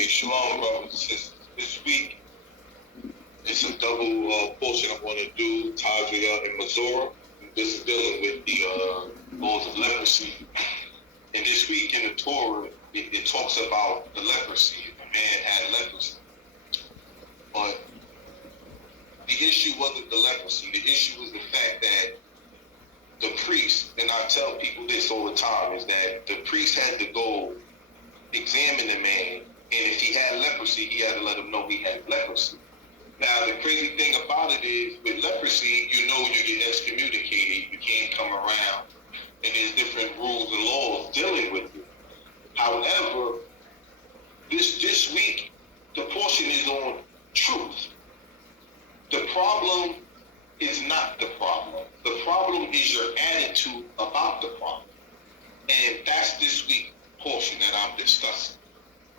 Hey, shalom, brothers and sisters. This week, it's a double portion I want to do, Tazria and Metzora. This is dealing with the laws of leprosy. And this week in the Torah, it talks about the leprosy. If a man had leprosy. But the issue wasn't the leprosy. The issue was the fact that the priest, and I tell people this all the time, is that the priest had to go examine the man, and if he had leprosy, he had to let him know he had leprosy. Now, the crazy thing about it is, with leprosy, you know you get excommunicated. You can't come around, and there's different rules and laws dealing with it. However, this week, the portion is on truth. The problem is not the problem. The problem is your attitude about the problem. And that's this week's portion that I'm discussing.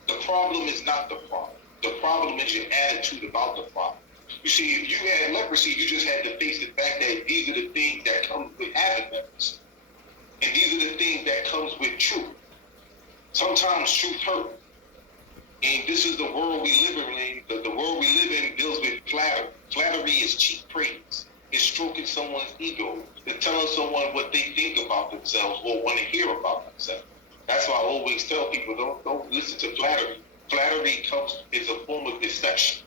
The problem is not the problem. The problem is your attitude about the problem. You see, if you had leprosy, you just had to face the fact that these are the things that come with having leprosy. And these are the things that comes with truth. Sometimes truth hurts. And this is the world we live in. The world we live in deals with flattery. Flattery is cheap praise. It's stroking someone's ego. It's telling someone what they think about themselves or want to hear about themselves. That's why I always tell people, don't listen to flattery. Flattery is a form of deception.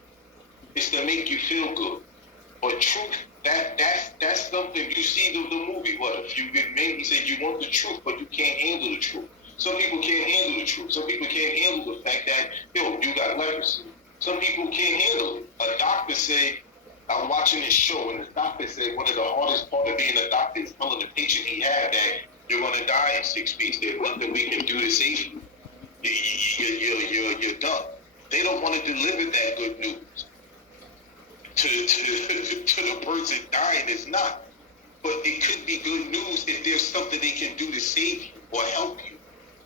It's to make you feel good. But truth, that's something you see the movie, what, A Few Good Men, he said you want the truth, but you can't handle the truth. Some people can't handle the truth. Some people can't handle the fact that, you got leprosy. Some people can't handle it. A doctor said, I'm watching this show, and the doctor said one of the hardest part of being a doctor is telling the patient he had that you're going to die in 6 weeks. There's nothing we can do to save you. You're done. They don't want to deliver that good news to the person dying. It's not. But it could be good news if there's something they can do to save you or help you.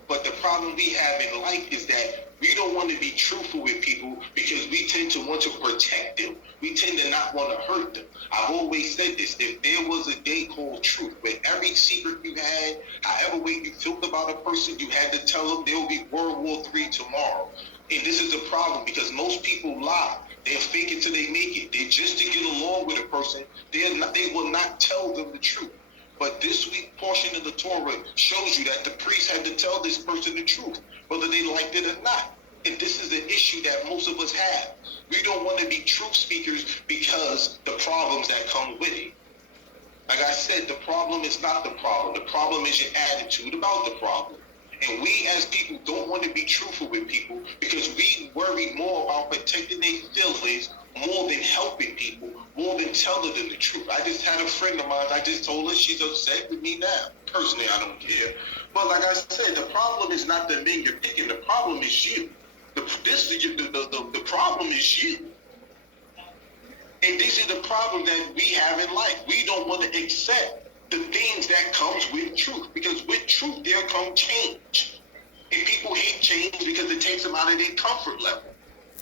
But the problem we have in life is that we don't want to be truthful with people because we tend to want to protect them. We tend to not want to hurt them. I've always said this. If there was a day called truth, where every secret you had, however way you felt about a person, you had to tell them there will be World War III tomorrow. And this is the problem because most people lie. They'll fake it till they make it. They're just to get along with a person. They will not tell them the truth. But this week portion of the Torah shows you that the priest had to tell this person the truth, whether they liked it or not. And this is the issue that most of us have. We don't want to be truth speakers because the problems that come with it. Like I said, the problem is not the problem. The problem is your attitude about the problem. And we as people don't want to be truthful with people because we worry more about protecting their feelings more than helping people, more than telling them the truth. I just had a friend of mine, I just told her she's upset with me now. Personally, I don't care. But like I said, the problem is not the men you're picking, the problem is you. The problem is you. And this is the problem that we have in life. We don't want to accept the things that comes with truth. Because with truth, there comes change. And people hate change because it takes them out of their comfort level.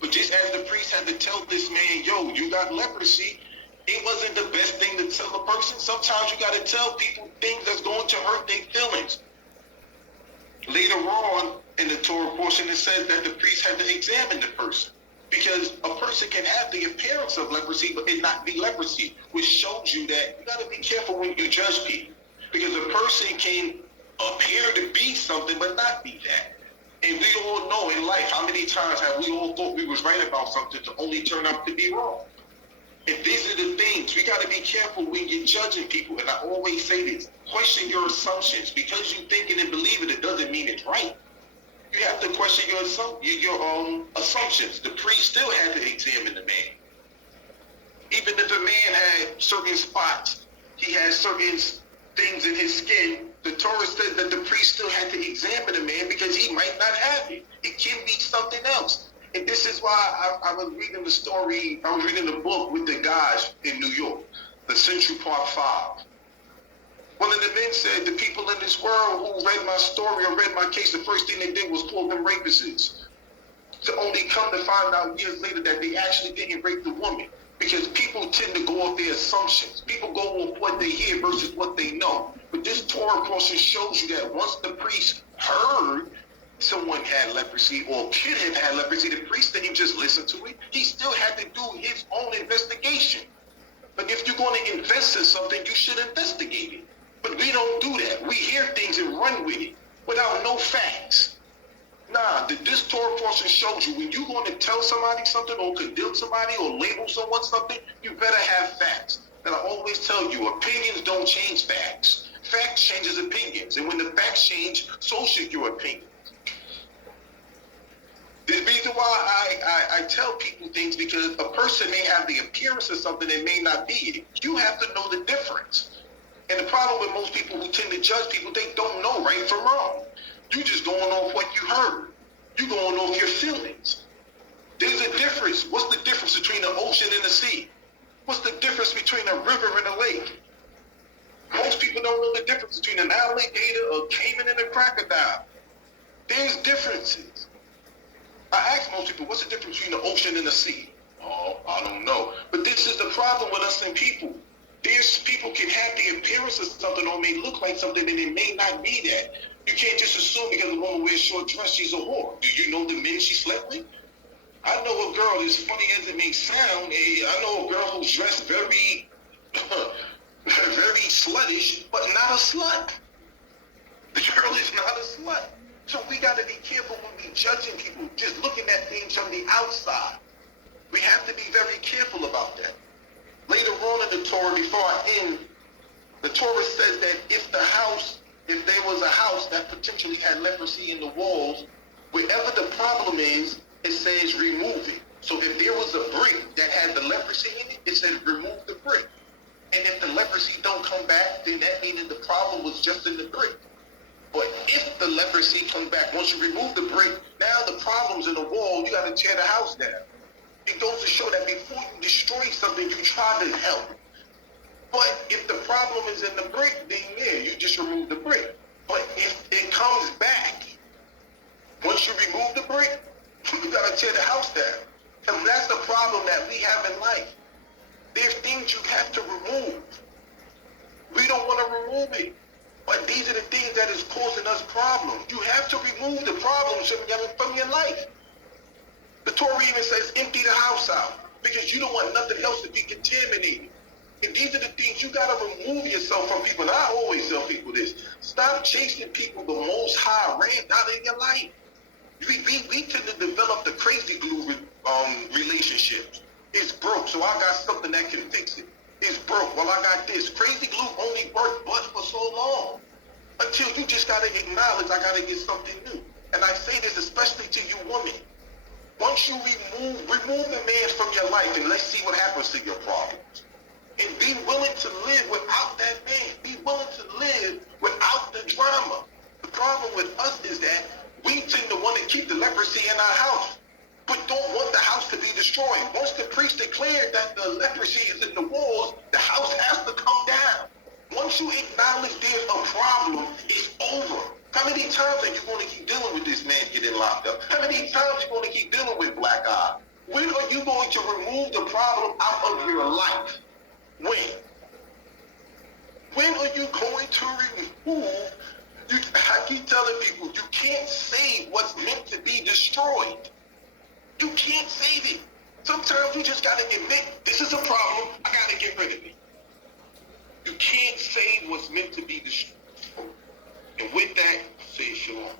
But just as the priest had to tell this man, you got leprosy, it wasn't the best thing to tell a person. Sometimes you got to tell people things that's going to hurt their feelings. Later on in the Torah portion, it says that the priest had to examine the person. Because a person can have the appearance of leprosy, but it not be leprosy, which shows you that you got to be careful when you judge people. Because a person can appear to be something, but not be that. And we all know in life, how many times have we all thought we was right about something to only turn out to be wrong? And these are the things. We got to be careful when you're judging people. And I always say this, question your assumptions. Because you think it and believe it, it doesn't mean it's right. You have to question your assumptions. The priest still had to examine the man. Even if a man had certain spots, he had certain things in his skin, the Torah said that the priest still had to examine the man because he might not have it. It can be something else. And this is why I was reading the book with the guys in New York, the Central Park 5. One of the men said, the people in this world who read my story or read my case, the first thing they did was call them rapists. To only come to find out years later that they actually didn't rape the woman. Because people tend to go off their assumptions. People go off what they hear versus what they know. But this Torah portion shows you that once the priest heard someone had leprosy or could have had leprosy, the priest didn't just listen to it. He still had to do his own investigation. But if you're going to invest in something, you should investigate it. But we don't do that. We hear things and run with it without no facts. Nah, this Torah portion shows you when you're going to tell somebody something or condemn somebody or label someone something, you better have facts. And I always tell you, opinions don't change facts. Facts changes opinions. And when the facts change, so should your opinion. The reason why I tell people things, because a person may have the appearance of something that may not be it. You have to know the difference. And the problem with most people who tend to judge people, they don't know right from wrong. You just going off what you heard. You going off your feelings. There's a difference. What's the difference between the ocean and the sea? What's the difference between a river and a lake? Most people don't know the difference between an alligator, a caiman, and a crocodile. There's differences. I ask most people, what's the difference between the ocean and the sea? Oh, I don't know. But this is the problem with us and people. There's people can have the appearance of something or may look like something and it may not be that. You can't just assume because a woman wears short dress, she's a whore. Do you know the men she slept with? I know a girl, as funny as it may sound, I know a girl who's dressed very, very sluttish, but not a slut. The girl is not a slut. So we got to be careful when we judging people, just looking at things from the outside. We have to be very careful about that. Later on in the Torah, before I end, the Torah says that if there was a house that potentially had leprosy in the walls, wherever the problem is, it says remove it. So if there was a brick that had the leprosy in it, it says remove the brick. And if the leprosy don't come back, then that means the problem was just in the brick. But if the leprosy comes back, once you remove the brick, now the problem's in the wall, you got to tear the house down. It goes to show that before you destroy something, you try to help. But if the problem is in the brick, then yeah, you just remove the brick. But if it comes back, once you remove the brick, you got to tear the house down. And that's the problem that we have in life. There's things you have to remove. We don't want to remove it. But these are the things that is causing us problems. You have to remove the problems from your life. The Torah even says empty the house out because you don't want nothing else to be contaminated. And these are the things you got to remove yourself from people. And I always tell people this. Stop chasing people the most high rant out of your life. We tend to develop the crazy glue relationships. It's broke, so I got something that can fix it. It's broke, well, I got this. Crazy glue only worked but for so long. Until you just got to acknowledge I got to get something new. And I say this especially to you women. Once you remove the man from your life and let's see what happens to your problems. And be willing to live without that man. Be willing to live without the drama. The problem with us is that we tend to want to keep the leprosy in our house, but don't want the house to be destroyed. Once the priest declared that the leprosy is in the walls, the house has to come down. Once you acknowledge there's a problem, it's over. How many times are you going to keep dealing with this man getting locked up? How many times are you going to keep dealing with black eye? When are you going to remove the problem out of your life? When? When are you going to remove? I keep telling people, you can't save what's meant to be destroyed. You can't save it. Sometimes you just got to admit, this is a problem, I got to get rid of it. You can't save what's meant to be destroyed. And with that, say shalom.